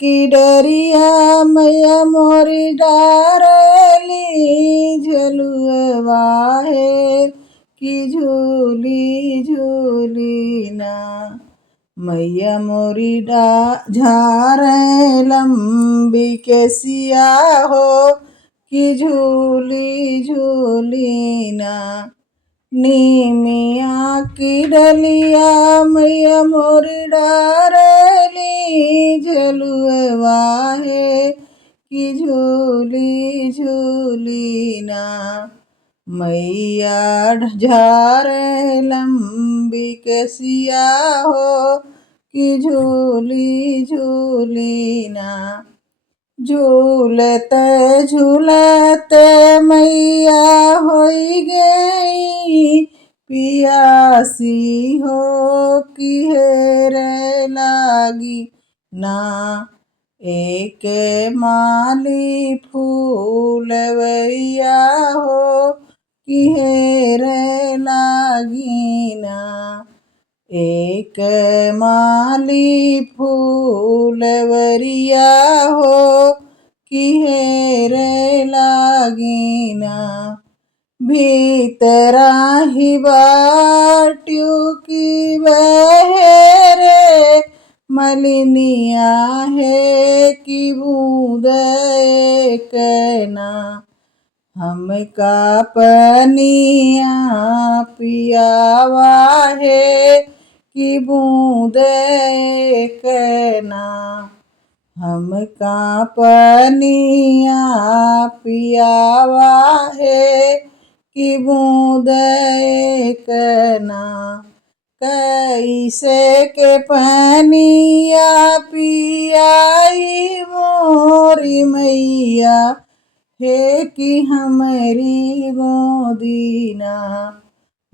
की डरिया मैया मोरी डारली झलुआ है कि झूली झूली ना। मैया मोरी झारे लंबी केसिया हो कि झूली झूली ना। नीमिया की डलिया मैया मोरी डारली झलुआ है कि झूली झूली ना। मैया झारे लंबी केसिया हो कि झूली झूली ना। झूलते झूलते मैया होई गई पियासी हो कि हेरे लागी ना। एक माली फूलवैया हो कि हेरे लागी ना। एक माली फूलवरिया हो कि हेरे लागी ना। भीतरा ही बाट्यू की बहेरे मलिनिया है कि बूंद एक ना। हमका पनिया पियावा है कि बूंद एक ना। हमका पनिया पियावा है कि बूंद एक ना। कैसे के पनिया पियाई मोरी मैया है कि हमारी गोदी ना।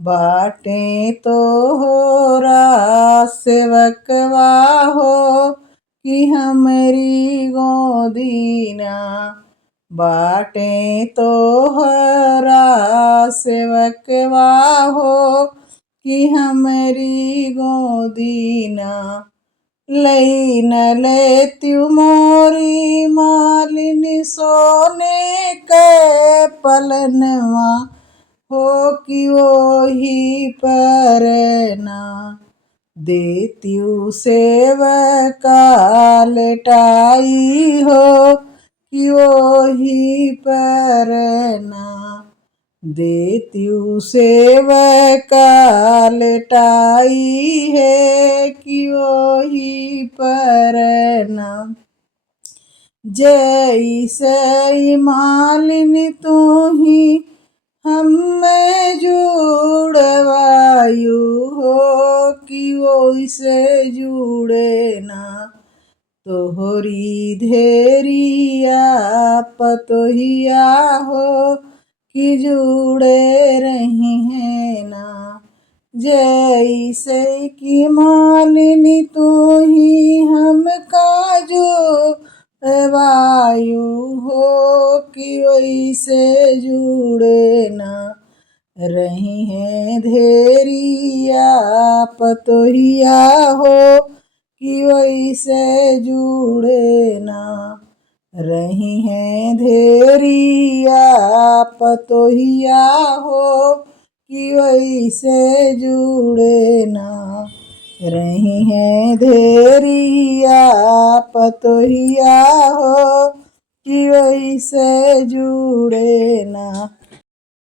बाटे तो होरा सेवकवा हो कि हमारी गोदी ना। बाटे तो होरा सेवकवा हो कि हमारी गोदी ना। लई न लेत्यु मोरी मालिनी सोने के पलनवा हो कि वो ही पर ना। देत्यु सेवका लेटाई हो कि वो ही पर ना। देत्यु सेवका लेटाई है कि वो ही पर ना। जैसे मालिनी तू ही हमें जुड़वायु हो कि वो इसे जुड़े ना। तोहरी धेरिया पतोहिया हो कि जुड़े रही है ना। जैसे कि मालिनी तू ही हमका जो वायु हो कि वैसे जुड़े ना। रही है धेरिया पतोहिया हो कि वैसे जुड़े ना। रही है धेरिया पतोहिया हो कि वैसे जुड़े ना। रही है धेरिया पतोहिया हो कि वैसे जुड़े ना।